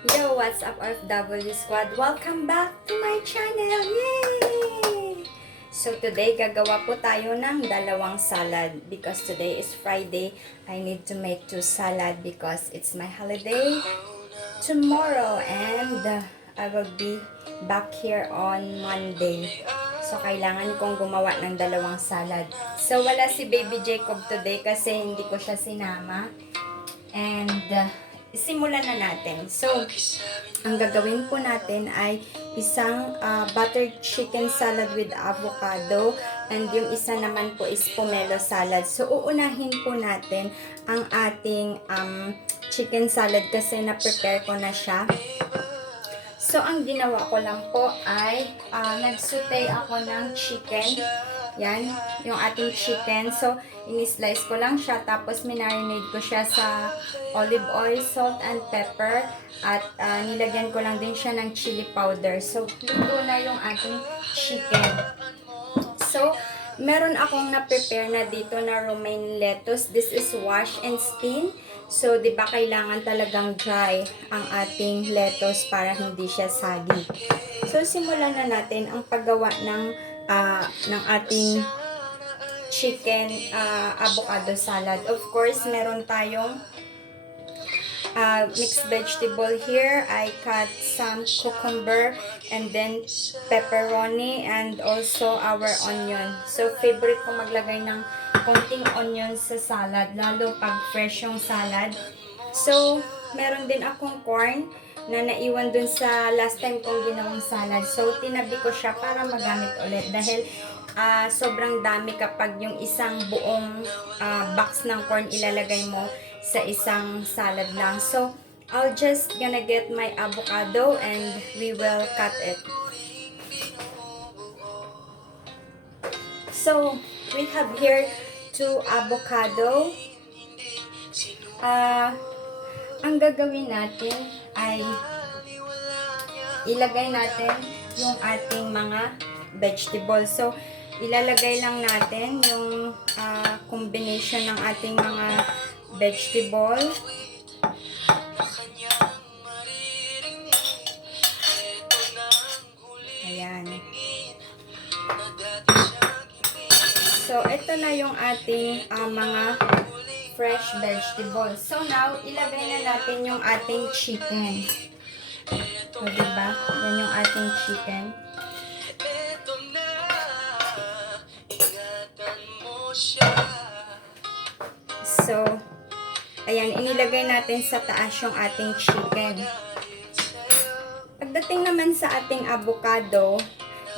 Yo, what's up FW Squad? Welcome back to my channel! Yay! So today, gagawa po tayo ng dalawang salad because today is Friday. I need to make 2 salad because it's my holiday tomorrow and I will be back here on Monday. So kailangan kong gumawa ng dalawang salad. So wala si Baby Jacob today kasi hindi ko siya sinama. And simulan na natin. So, ang gagawin po natin ay isang buttered chicken salad with avocado and yung isa naman po is pomelo salad. So, uunahin po natin ang ating chicken salad kasi na-prepare ko na siya. So, ang ginawa ko lang po ay nag-saute ako ng chicken. Yan, yung ating chicken. So, ini-slice ko lang siya. Tapos, minarinade ko siya sa olive oil, salt, and pepper. At nilagyan ko lang din siya ng chili powder. So, luto na yung ating chicken. So, meron akong na-prepare na dito na romaine lettuce. This is wash and steam. So, di ba kailangan talagang dry ang ating lettuce para hindi siya sagi. So, simulan na natin ang paggawa ng ating chicken avocado salad. Of course, meron tayong mixed vegetable here. I cut some cucumber and then pepperoni and also our onion. So, favorite ko maglagay ng konting onion sa salad, lalo pag fresh yung salad. So, meron din akong corn na naiwan dun sa last time kong ginawang salad. So, tinabi ko siya para magamit ulit dahil sobrang dami kapag yung isang buong box ng corn ilalagay mo sa isang salad lang. So, I'll just gonna get my avocado and we will cut it. So, we have here 2 avocado. Ang gagawin natin ay ilagay natin yung ating mga vegetables. So, ilalagay lang natin yung combination ng ating mga vegetable. Ayan. So, ito na yung ating mga fresh vegetables. So, now, ilagay na natin yung ating chicken. O, diba? Yan yung ating chicken. So, ayan, inilagay natin sa taas yung ating chicken. Pagdating naman sa ating avocado,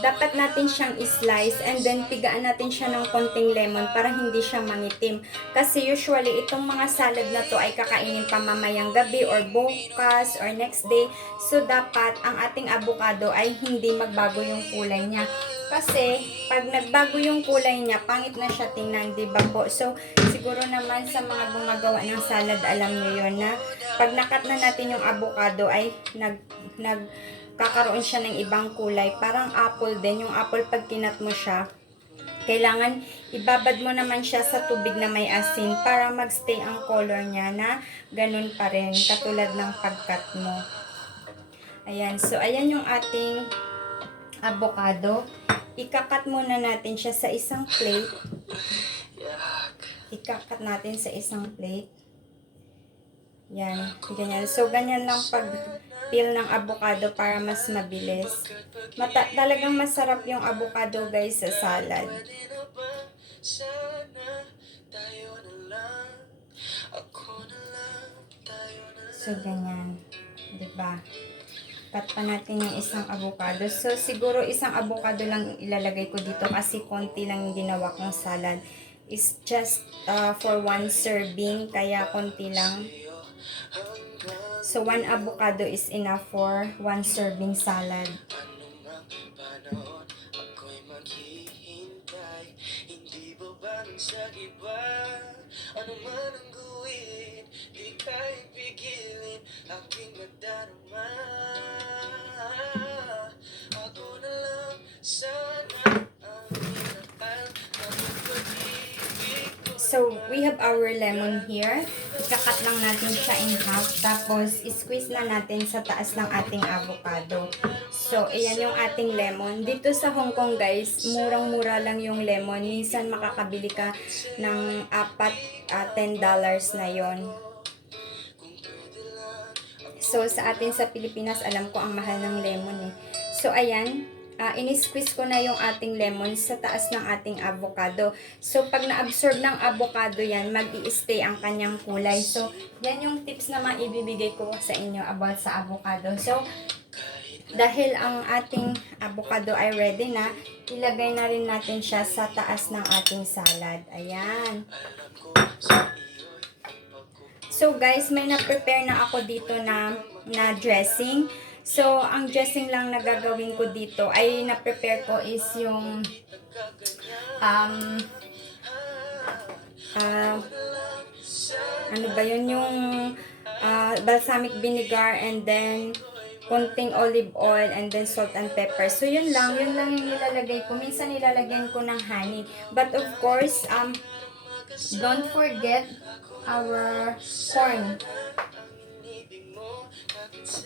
dapat natin siyang i-slice and then pigaan natin siya ng konting lemon para hindi siya mangitim. Kasi usually, itong mga salad na to ay kakainin pa mamayang gabi or bukas or next day. So, dapat ang ating avocado ay hindi magbago yung kulay niya. Kasi, pag nagbago yung kulay niya, pangit na siya tingnan, di ba po? So, siguro naman sa mga gumagawa ng salad, alam niyo yun na pag nakat na natin yung avocado ay kakaroon siya ng ibang kulay. Parang apple din. Yung apple pag kinat mo siya, kailangan ibabad mo naman siya sa tubig na may asin para magstay ang color niya na ganun pa rin. Katulad ng pagkat mo. Ayan. So, ayan yung ating avocado. Ikakat muna natin siya sa isang plate. Ikakat natin sa isang plate. Yan, ganyan. So, ganyan lang pag-peel ng avocado para mas mabilis. Talagang masarap yung avocado, guys, sa salad. So, ganyan. Diba? Cut pa natin yung isang avocado. So, siguro isang avocado lang ilalagay ko dito kasi konti lang yung ginawa kong salad. It's just for 1 serving, kaya konti lang. So, 1 avocado is enough for 1 serving salad. So, we have our lemon here. Ikakat lang natin siya in half. Tapos, squeeze na natin sa taas ng ating avocado. So, ayan yung ating lemon. Dito sa Hong Kong, guys, murang-mura lang yung lemon. Minsan, makakabili ka ng apat, $10 na yon. So, sa atin sa Pilipinas, alam ko ang mahal ng lemon eh. So, ayan. Ini-squeeze ko na yung ating lemon sa taas ng ating avocado. So, pag na-absorb ng avocado yan, mag-i-stay ang kanyang kulay. So, yan yung tips na maibibigay ko sa inyo about sa avocado. So, dahil ang ating avocado ay ready na, ilagay na rin natin siya sa taas ng ating salad. Ayan. So, guys, may na-prepare na ako dito na dressing. So, ang dressing lang na gagawin ko dito ay na-prepare ko is yung ano ba yun? Yung balsamic vinegar and then konting olive oil and then salt and pepper. So, yun lang yung nilalagay ko. Minsan nilalagyan ko ng honey. But of course, don't forget our corn.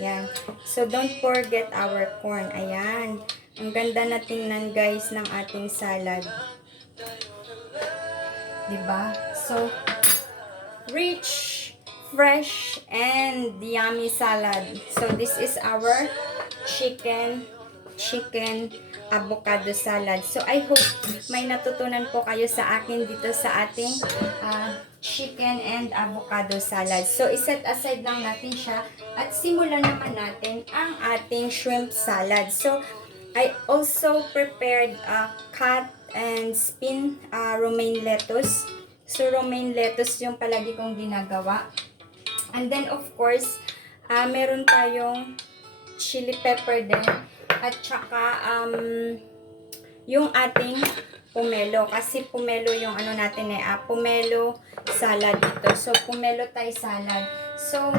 Yan. So, don't forget our corn. Ayan. Ang ganda na tingnan, guys, ng ating salad. Diba? So, rich, fresh, and yummy salad. So, this is our chicken avocado salad. So, I hope may natutunan po kayo sa akin dito sa ating chicken and avocado salad. So, iset aside lang natin siya at simulan naman natin ang ating shrimp salad. So, I also prepared cut and spin romaine lettuce. So, romaine lettuce yung palagi kong ginagawa. And then, of course, meron tayong chili pepper din. At saka, yung ating pomelo. Kasi pomelo yung ano natin pomelo salad dito. So, pomelo Thai salad. So,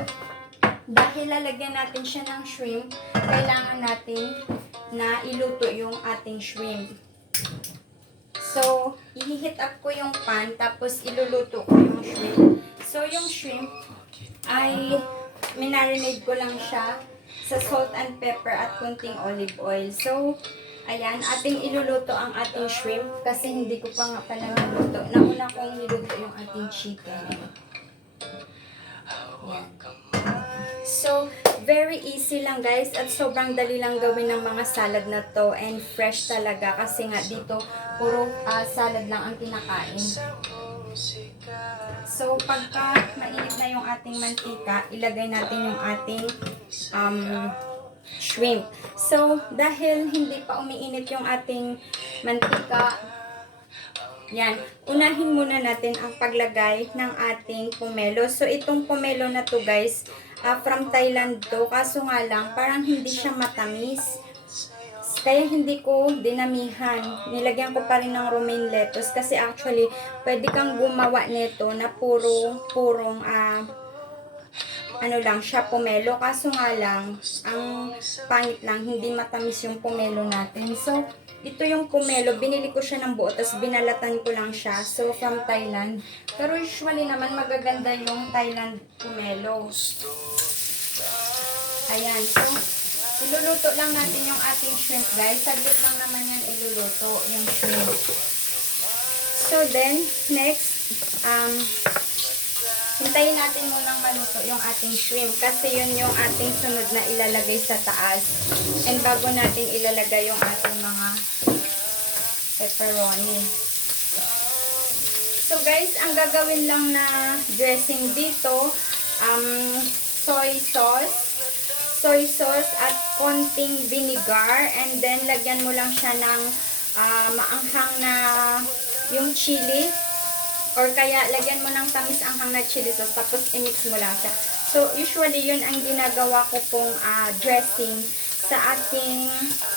dahil lalagyan natin siya ng shrimp, kailangan natin na iluto yung ating shrimp. So, i-heat up ko yung pan, tapos iluluto ko yung shrimp. So, yung shrimp ay minarinade ko lang siya sa salt and pepper at kunting olive oil. So, ayan, ating iluluto ang ating shrimp kasi hindi ko pa nga pala niluto. Nauna kong niluto yung ating chicken. Ayan. So, very easy lang guys at sobrang dali lang gawin ng mga salad na to and fresh talaga kasi nga dito puro salad lang ang kinakain. So, pagka mainit na yung ating mantika, ilagay natin yung ating shrimp. So, dahil hindi pa umiinit yung ating mantika, yan, unahin muna natin ang paglagay ng ating pomelo. So, itong pomelo na to guys, from Thailand to, kaso nga lang, parang hindi siya matamis. Kaya hindi ko dinamihan. Nilagyan ko pa rin ng romaine lettuce kasi actually, pwede kang gumawa nito na purong ano lang siya, pomelo. Kaso nga lang, ang pangit lang, hindi matamis yung pomelo natin. So, ito yung pomelo. Binili ko siya ng buo, tapos binalatan ko lang siya. So, from Thailand. Pero usually naman, magaganda yung Thailand pomelo. Ayan. So, iluluto lang natin yung ating shrimp, guys. Saglit lang naman yan iluluto, yung shrimp. So, then, next, hintayin natin munang maluto yung ating shrimp kasi yun yung ating sunod na ilalagay sa taas. And bago natin ilalagay yung ating mga pepperoni. So, guys, ang gagawin lang na dressing dito, soy sauce at konting vinegar and then lagyan mo lang siya ng maanghang na yung chili or kaya lagyan mo ng tamis anghang na chili sauce tapos i-mix mo lang siya. So usually yun ang ginagawa ko pong dressing sa ating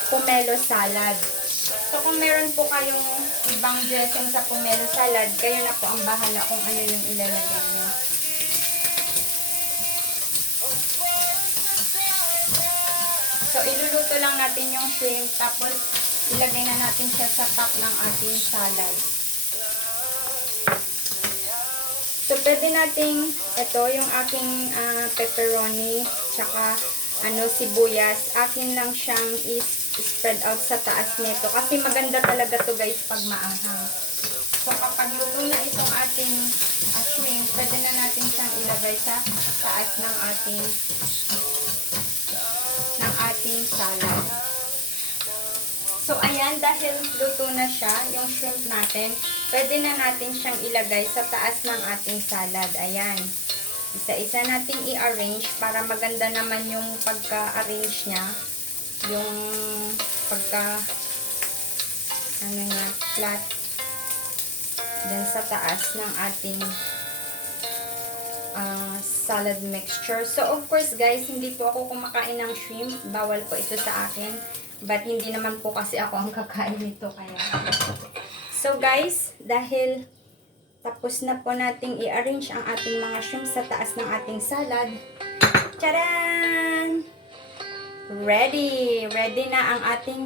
pomelo salad. So kung meron po kayong ibang dressing sa pomelo salad, kayo na po ang bahala kung ano yung ilalagay niyo. So, iluluto lang natin yung shrimp, tapos ilagay na natin siya sa top ng ating salad. pwede nating, ito yung aking pepperoni, tsaka sibuyas. Akin lang siyang spread out sa taas nito. Kasi maganda talaga to guys pag maanghang. So kapag luto na itong ating shrimp, pwede na natin siyang ilagay sa taas ng ating salad. So ayan, dahil luto na siya, yung shrimp natin, pwede na natin siyang ilagay sa taas ng ating salad. Ayan. Isa-isa nating i-arrange para maganda naman yung pagka-arrange niya. Yung flat dyan sa taas ng ating salad mixture. So, of course, guys, hindi po ako kumakain ng shrimp. Bawal po ito sa akin. But, hindi naman po kasi ako ang kakain nito. Kaya. So, guys, dahil tapos na po nating i-arrange ang ating mga shrimp sa taas ng ating salad. Tcharan! Ready! Ready na ang ating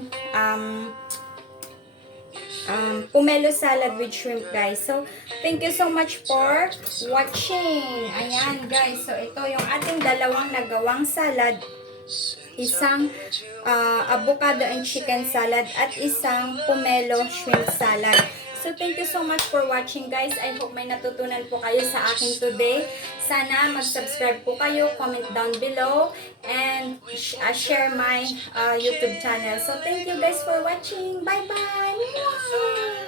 pomelo salad with shrimp, guys. So, thank you so much for watching. Ayan, guys. So, ito yung ating dalawang nagawang salad. Isang avocado and chicken salad at isang pomelo shrimp salad. So, thank you so much for watching, guys. I hope may natutunan po kayo sa akin today. Sana mag-subscribe po kayo, comment down below, and share my YouTube channel. So, thank you guys for watching. Bye-bye!